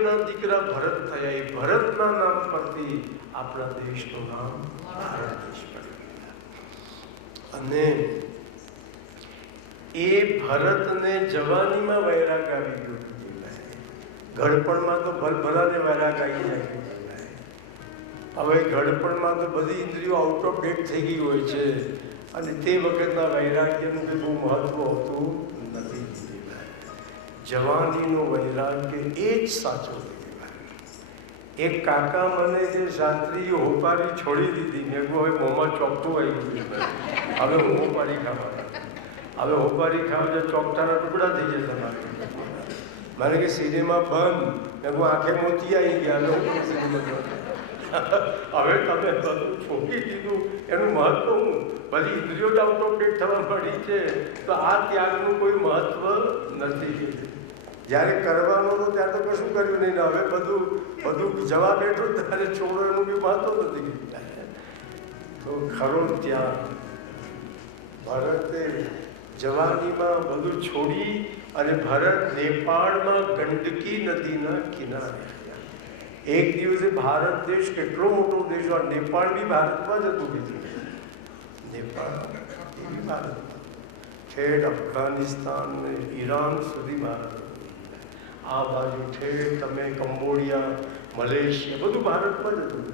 જાનકીના દીકરા ભરત થયા. એ ભરતના નામ પરથી આપણા દેશનું નામ ભારત દેશ પડ્યું. અને એ ભરતને જવાનીમાં વૈરાગ આવી ગયો. ઘડપણમાં તો ભરભરાને વૈરાગ આવી જાય. હવે ઘડપણમાં તો બધી ઇન્દ્રિયો આઉટ ઓફ ડેટ થઈ ગઈ હોય છે, અને તે વખતના વૈરાગ્યનું કંઈ બહુ મહત્વ હોતું નથી. જવાનીનો વૈરાગ્ય એ જ સાચો. એક કાકા મને જે શાસ્ત્રીએ હોપારી છોડી દીધી, મેં કહું હવે મોંમાં ચોકઠું આવી ગયું, હવે હું હોપારી ખાવા. હવે હોપારી ખાવા જે ચોકઠાના ટુકડા થઈ જશે તમારે. મારે કે સિનેમા બંધ, મેં કહું આંખે મોતી આવી ગયા. હવે તમે બધું છોડી દીધું, એનું મહત્વ હું? બધી ઇન્દ્રિયો આઉટ ઓફ ડેટ થવા મળી છે, તો આ ત્યાગનું કોઈ મહત્વ નથી. જ્યારે કરવાનું હતું ત્યારે તો કશું કર્યું નહીં, હવે બધું જવા બેઠું ત્યારે છોડો એનું બી મહત્વ નથી. તો ખરો ત્યાગ. ભરતે જવાનીમાં બધું છોડી અને ભરત નેપાળમાં ગંડકી નદીના કિનારે. એક દિવસે ભારત દેશ કેટલો મોટો દેશ, અને નેપાળ બી ભારતમાં જ હતું. બીજું નેપાળ એ બી ભારતમાં, ઠેઠ અફઘાનિસ્તાન ને ઈરાન સુધી ભારત. આ બાજુ ઠેઠ તમે કંબોડિયા, મલેશિયા, બધું ભારતમાં જ હતું.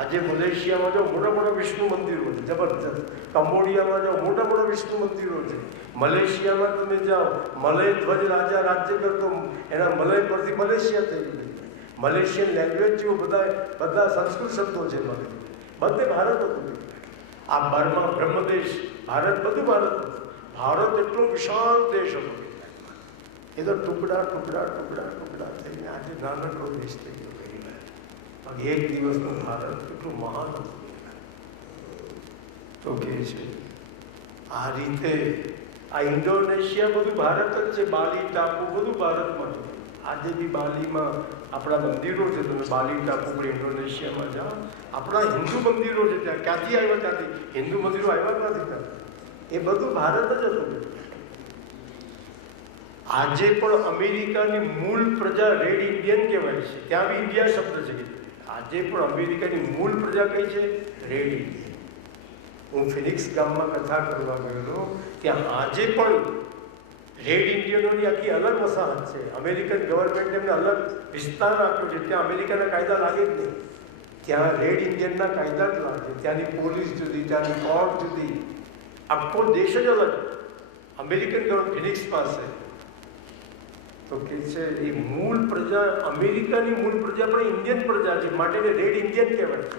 આજે મલેશિયામાં જાઓ મોટા મોટા વિષ્ણુ મંદિરો છે, જબરજસ્ત. કંબોડિયામાં જાઓ મોટા મોટા વિષ્ણુ મંદિરો છે. મલેશિયામાં તમે જાઓ, મલય ધ્વજ રાજા રાજ્ય કરતો, એના મલય પરથી મલેશિયા થઈ ગયું. મલેશિયન લેંગ્વેજ જેવો બધા સંસ્કૃત શબ્દો છે. બધે ભારત હતું. આ બર્મા, બ્રહ્મદેશ, ભારત, બધું ભારત હતું. ભારત એટલો વિશાળ દેશ હતો. એ તો ટુકડા ટુકડા ટુકડા ટુકડા થઈને આજે નાનકડો દેશ થઈ ગયો. એક દિવસનું ભારત કેટલું મહાન હતું. તો કે છે આ રીતે આ ઇન્ડોનેશિયા બધું ભારત જ છે. બાલી ટાપુ બધું ભારતમાં છે. આજે બી બાલીમાં આપણા મંદિરો છે. તમે બાલી ટાપુ પર ઇન્ડોનેશિયામાં જાઓ, આપણા હિન્દુ મંદિરો છે. ત્યાં ક્યાંથી આવ્યા? ત્યાંથી હિન્દુ મંદિરો આવ્યા નથી ત્યાં. એ બધું ભારત જ હતું. આજે પણ અમેરિકાની મૂળ પ્રજા રેડ ઇન્ડિયન કહેવાય છે. ત્યાં બી ઇન્ડિયા શબ્દ છે. આજે પણ અમેરિકાની મૂળ પ્રજા કઈ છે? Red Indian. હું ફિનિક્સ ગામમાં કથા કરવા ગયેલો, ત્યાં આજે પણ રેડ ઇન્ડિયનોની આખી અલગ વસાહત છે. અમેરિકન ગવર્મેન્ટ એમને અલગ વિસ્તાર આપ્યો છે. ત્યાં અમેરિકાના કાયદા લાગે જ નહીં. ત્યાં રેડ ઇન્ડિયનના કાયદા જ લાગે. ત્યાંની પોલીસ જુદી, ત્યાંની કોર્ટ જુદી, આખો દેશ જ અલગ. અમેરિકન ગવર્મેન્ટ ફિનિક્સ પાસે તો કે છે એ મૂળ પ્રજા, અમેરિકાની મૂળ પ્રજા પણ ઇન્ડિયન પ્રજા છે, માટે રેડ ઇન્ડિયન કહેવાય છે.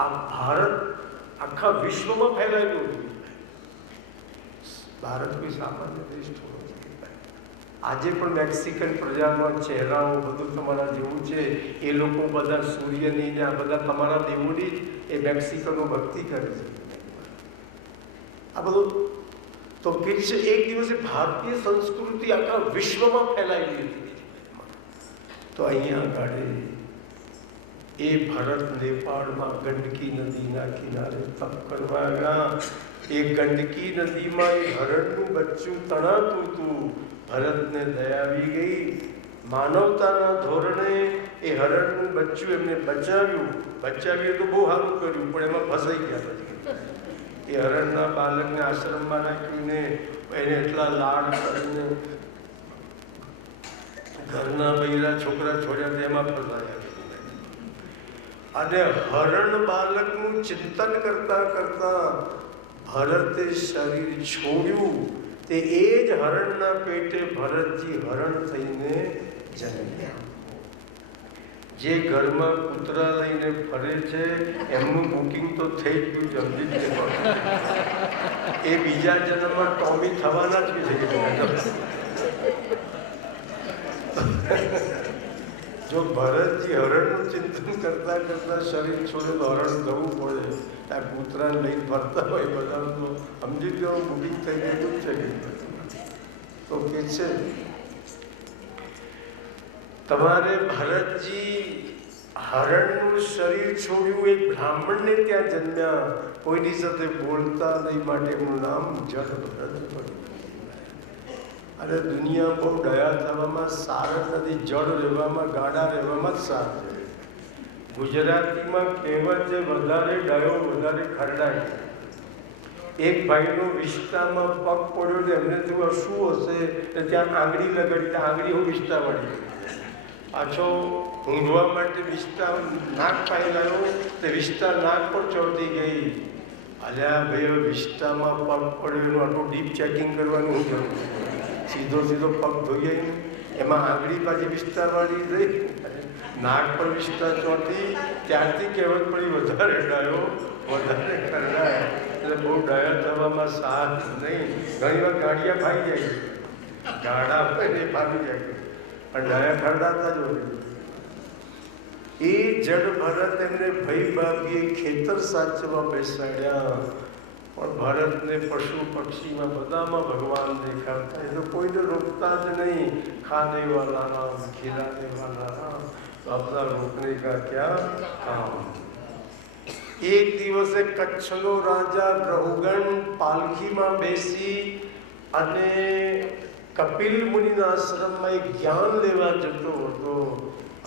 આ ભારત આખા વિશ્વમાં ફેલાયેલું હતું. ભારત કોઈ સામાન્ય દેશ થોડો નથી. આજે પણ મેક્સિકન પ્રજાના ચહેરાઓ બધું તમારા જેવું છે. એ લોકો બધા સૂર્યની ને આ બધા તમારા દેવોની એ મેક્સિકનો ભક્તિ કરે છે. આ બધું તો કે છે એક દિવસે ભારતીય સંસ્કૃતિ આખા વિશ્વમાં ફેલાયેલી હતી. તો અહીંયા આગળ એ ભરત નેપાળમાં ગંડકી નદીના કિનારે તપ કરવા ગયા. એ ગંડકી નદીમાં એ હરણનું બચ્ચું તણાતું હતું. ભરતને દયા આવી ગઈ. માનવતાના ધોરણે એ હરણનું બચ્ચું એમને બચાવ્યું તો બહુ સારું કર્યું, પણ એમાં ફસાઈ ગયા. પછી એ હરણના બાળકને આશ્રમમાં રાખ્યું ને એને એટલા લાડ કરીને ઘરના બૈરા છોકરા છોડ્યા તેમાં ફસાયા. અને હરણ બાળકનું ચિંતન કરતા કરતા ભરતે શરીર છોડ્યું. તે એ જ હરણના પેટે ભરતજી હરણ થઈને જન્મ્યા. જે ઘરમાં કૂતરા લઈને ફરે છે એમનું બુકિંગ તો થઈ જ ગયું, સમજી જ. એ બીજા જન્મમાં ટોમી થવાના જ છે. જો ભરતજી હરણનું ચિંતન કરતા કરતા શરીર છોડે તો હરણ જવું પડે. આ કૂતરાને લઈને ફરતા હોય બધા તો સમજી ગયો બુકિંગ થઈ ગયું છે. તો કે છે તમારે ભરતજી હરણનું શરીર છોડ્યું. એક બ્રાહ્મણને ત્યાં જન્મ્યા, કોઈની સાથે બોલતા નહીં, માટે એમનું નામ જડ ભરત પડ્યું. અને દુનિયા બહુ દયા થવામાં સાર જ નથી, જડ રહેવામાં, ગાડા રહેવામાં જ સાર છે. ગુજરાતીમાં કહેવત છે, વધારે ડાયો વધારે ખરડાય. એક ભાઈનો વિસ્તારમાં પગ પડ્યો તો એમને થયું શું હશે, તો ત્યાં આંગળી લગાડી, આંગળી હું વિસ્તા વળી. પાછો ઊંઘવા માટે વિસ્તાર નાક પાઈ લાવ્યો, તે વિસ્તાર નાક પર ચડતી ગઈ. અલ્યા ભાઈ, વિસ્તારમાં પગ પડ્યો એનું આટલું ડીપ ચેકિંગ કરવાનું હું જરૂર? સીધો સીધો પગ ધોઈ એમાં આંગળી પાછી વિસ્તારવાળી રહી, નાક પર વિસ્તાર ચોથી. ત્યારથી કહેવત પડી, વધારે ડાયો વધારે ખરડાય. એટલે બહુ ડાયા થવામાં સાથ નહીં. ઘણી વાર ગાડિયા ભાઈ જાય, ગાડા હોય ને ભાગી જાય, પણ ડાયા ખરડાતા જ હોય. એ જડ ભરત એમને ભય ભાગી ખેતર સાચવા બેસાડ્યા, પણ ભરતને પશુ પક્ષીમાં બધામાં ભગવાન દેખાતા. એ તો કોઈને રોકતા જ નહીં. ખાને વાલા રામ, ખિલાને વાલા રામ, તો આપણા રોકને કા ક્યાં કામ. એક દિવસે કચ્છનો રાજા રહુગણ પાલખીમાં બેસી અને કપિલ મુનિના આશ્રમમાં એક જ્ઞાન લેવા જતો હતો.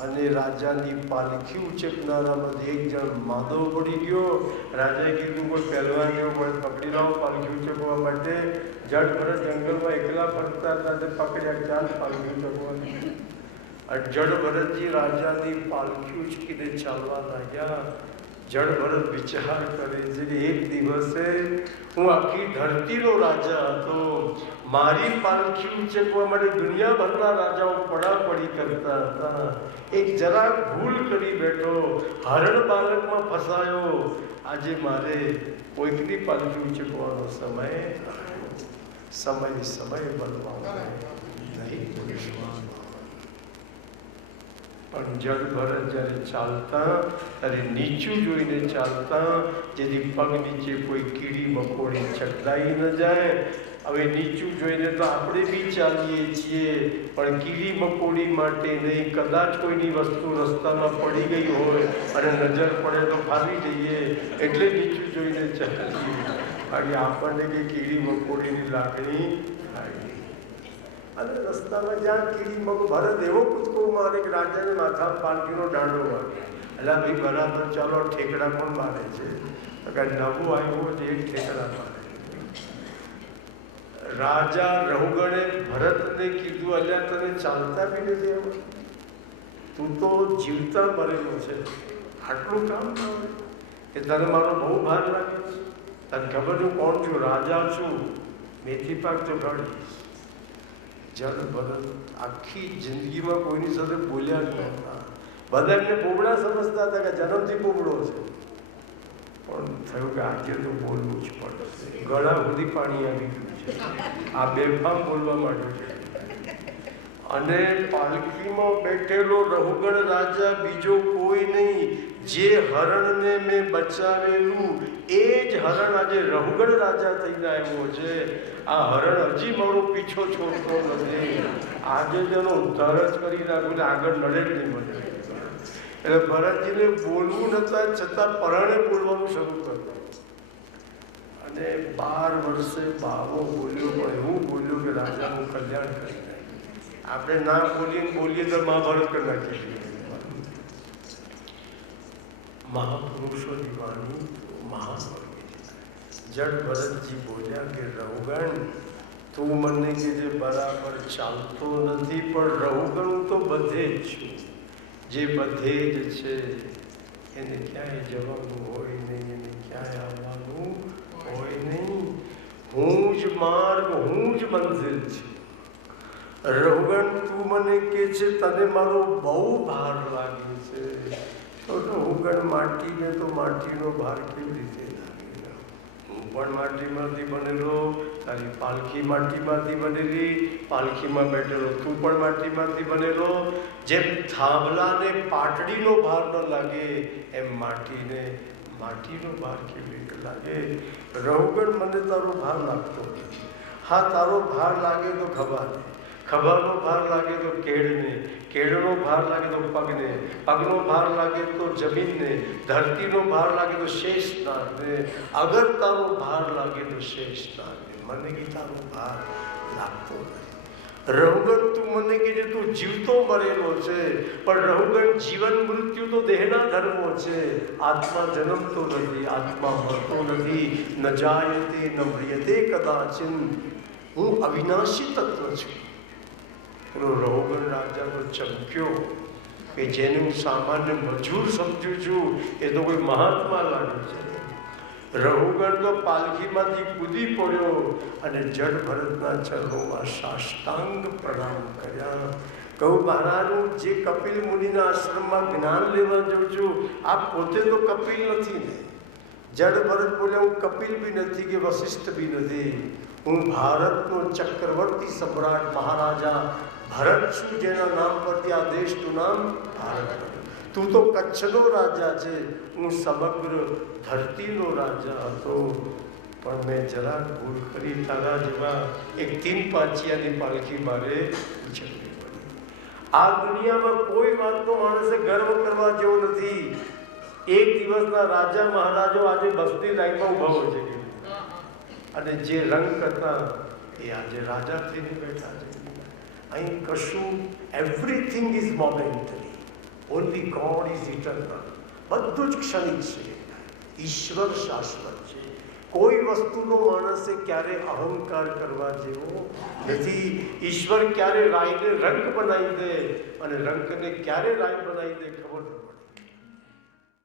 અને રાજાની પાલખી ઉચકનારામાંથી એક જણ માધવ પડી ગયો. રાજાએ કીધું કોઈ પહેલવાન જેવો કોઈ પકડી લાવો પાલખી ઉચકવા માટે. જડ ભરત જંગલમાં એકલા ફરતા હતા, તે પકડ્યા, ચાલ પાલખી ઉચકવાની. જડ ભરતજી રાજાની પાલખી ઉચકીને ચાલવા લાગ્યા. જડ ભરત વિચાર કરે છે કે એક દિવસે હું આખી ધરતીનો રાજા હતો, મારી પાલખી ઉચકવા માટે દુનિયાભરના રાજાઓ પડાપડી કરતા હતા. એક જરાક ભૂલ કરી બેઠો, હરણ બાલકમાં ફસાયો. આજે મારે કોઈકની પાલખી ઉચકવાનો સમય બદલાવો નહીં. પણ જડ ભરત જ્યારે ચાલતા ત્યારે નીચું જોઈને ચાલતા, જેથી પગ નીચે કોઈ કીડી મકોડી ચકલાઈ ન જાય. હવે નીચું જોઈને તો આપણે બી ચાલીએ છીએ, પણ કીડી મકોડી માટે નહીં. કદાચ કોઈની વસ્તુ રસ્તામાં પડી ગઈ હોય અને નજર પડે તો ફાવી જઈએ, એટલે નીચું જોઈને ચાલીએ. બાકી આપણને કે કીડી મકોડીની લાગણી થાય. અને રસ્તામાં જ્યાં કીડી મકો, ભરત એવો કૂદકો મારે કે રાજાને માથા પાલખીનો દાંડો વાગે. એટલે ભાઈ બરાબર ચાલો, ઠેકડા પણ મારે છે. નવું આવ્યું છે એ ઠેકડા મારે. રાજા રહુગણે ભરતને કીધું, અલ્યા તને ચાલતા બી નથી આવડતું, તું તો જીવતા મરેલો છે, આટલું કામ ના હોય કે તને મારો બહુ ભાર લાગે છે. તને ખબર હું કોણ છું? રાજા છું, મેથી પાક ચોગાડીશ. જડ ભરત આખી જિંદગીમાં કોઈની સાથે બોલ્યા જ નહોતા. બધા એમને પોબડા સમજતા હતા કે જન્મથી પોબડો છે. પણ થયું કે આજે તો બોલવું જ પડશે. ગળા સુધી પાણી આવી ગયું છે, આ બેફામ બોલવા માંડ્યું છે. અને પાલખીમાં બેઠેલો રહુગણ રાજા બીજો કોઈ નહીં, જે હરણને મેં બચાવેલું એ જ હરણ આજે રહુગણ રાજા થઈને આવ્યો છે. આ હરણ હજી મારો પીછો છોડતો નથી. આજે તેનો ઉદ્ધાર જ કરી નાખ્યું, આગળ લડે જ નહીં મને. એટલે ભરતજીને બોલવું નતા છતાં પરાણે બોલવાનું શરૂ કર્યું. અને 12 વર્ષે બાવો બોલ્યો, પણ એવું બોલ્યો કે રાજાનું કલ્યાણ કરી નાખ્યું. આપણે ના બોલીએ તો મહાભારત કરી નાખીએ. મહાપુરુષોની વાણી મહાન. જડ ભરતજી બોલ્યા કે રહુગણ, તું મને કે જે બરાબર ચાલતો નથી, પણ રહુગણ હું તો બધે જ છું. જે બધે જ છે એને ક્યાંય જવાનું હોય નહીં, એને ક્યાંય આવવાનું હોય નહીં. હું જ માર્ગ, હું જ મંઝિલ છું. રહુગણ, તું મને કે છે તને મારો બહુ ભાર લાગે છે. તો રહુગણ, માટીને તો માટીનો ભાર કેવી રીતે લાગે? હું પણ માટીમાંથી બનેલો, તારી પાલખી માટીમાંથી બનેલી, પાલખીમાં બેઠેલો તું પણ માટીમાંથી બનેલો. જેમ થાંભલાને પાટડીનો ભાર ન લાગે, એમ માટીને માટીનો ભાર કેવી રીતે લાગે? રહુગણ, મને તારો ભાર લાગતો નથી. હા, તારો ભાર લાગે તો ખભાને, ખભાનો ભાર લાગે તો કેળને, કેળનો ભાર લાગે તો પગને, પગનો ભાર લાગે તો જમીનને, ધરતીનો ભાર લાગે તો શેષનાગને. અગર તારો ભાર લાગે તો શેષનાગને. મને કે તારો ભાર લાગતો નથી. રહુગણ તું મને કે જે તું જીવતો મરેલો છે, પણ રહુગણ જીવન મૃત્યુ તો દેહના ધર્મો છે. આત્મા જન્મતો નથી, આત્મા મરતો નથી. ન જાયતે ન મ્રિયતે કદાચિન. હું અવિનાશી તત્વ છું. પેલો રહુગણ રાજા તો ચમક્યો કે જેને હું સામાન્ય મજૂર સમજું છું એ તો કોઈ મહાત્મા લાગે છે. રહુગણ તો પાલખીમાંથી કૂદી પડ્યો અને જડ ભરતના ચરણોમાં સાષ્ટાંગ પ્રણામ કર્યા. કહું મહારાજ, હું જે કપિલ મુનિના આશ્રમમાં જ્ઞાન લેવા જાઉં છું, આ પોતે તો કપિલ નથી ને. જડ ભરત બોલ્યા, હું કપિલ બી નથી કે વશિષ્ઠ બી નથી. હું ભારતનો ચક્રવર્તી સમ્રાટ મહારાજા ભરત છું, જેના નામ પરથી આ દેશનું નામ ભારત પડ્યું. તું તો કચ્છનો રાજા છે, હું સમગ્ર ધરતીનો રાજા હતો. પણ મેં જરા ભૂલ કરી, તારા જેવા એક તીન પાંચિયાની પાલખી મારે ઉછળવી પડી. આ દુનિયામાં કોઈ વાતનો માણસે ગર્વ કરવા જેવો નથી. એક દિવસના રાજા મહારાજો આજે બસની લાઈનમાં ઉભા હોય છે, અને જે રંગ હતા એ આજે રાજા થઈને બેઠા છે. અહીં કશું everything is momentary, only God is eternal. બધું જ ક્ષણિક છે, ઈશ્વર શાશ્વત છે. કોઈ વસ્તુનો માણસે ક્યારે અહંકાર કરવા જેવો નથી. ઈશ્વર ક્યારે રાયને રંગ બનાવી દે અને રંગને ક્યારે રાય બનાવી દે ખબર નથી.